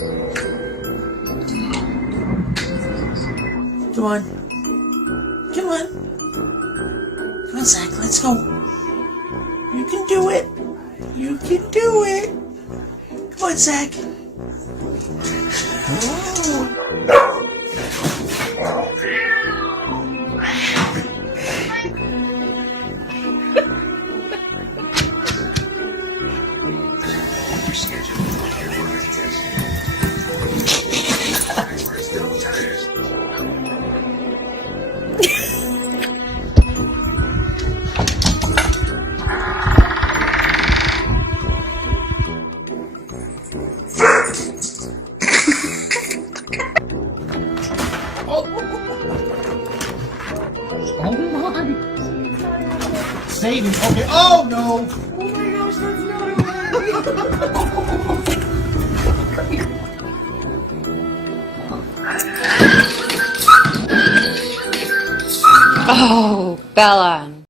Come on. Come on. Come on, Zach, let's go. You can do it. You can do it. Come on, Zach. Oh my! Saving. Okay. Oh no! Oh my gosh, that's not Oh, Bella.